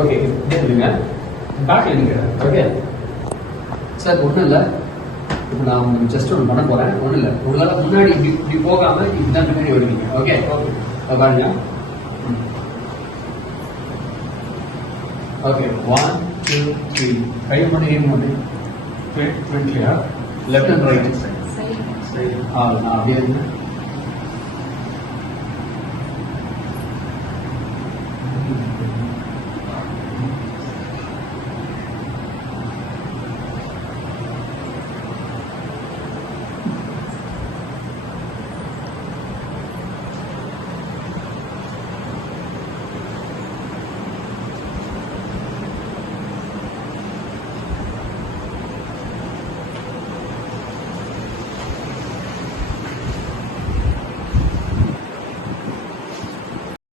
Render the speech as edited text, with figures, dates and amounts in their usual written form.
okay இல்லைங்க பேக்கில் நீங்க ஓகே சார் ஒன்றும் இல்லை இப்போ நான் உங்களுக்கு ஜஸ்ட் ஒன்று பண்ண போகிறேன் ஒன்றும் இல்லை உங்களால் முன்னாடி இப்படி போகாமல் இப்படி தான் பின்னாடி வருவீங்க ஓகே ஓகே பாருங்க ஓகே 1 2 3 ட்ரை பண்ணி ஏம் பண்ணி ஃப்ரண்ட்லியா லெஃப்ட் அண்ட் ரைட் சைடு நான் அப்படியே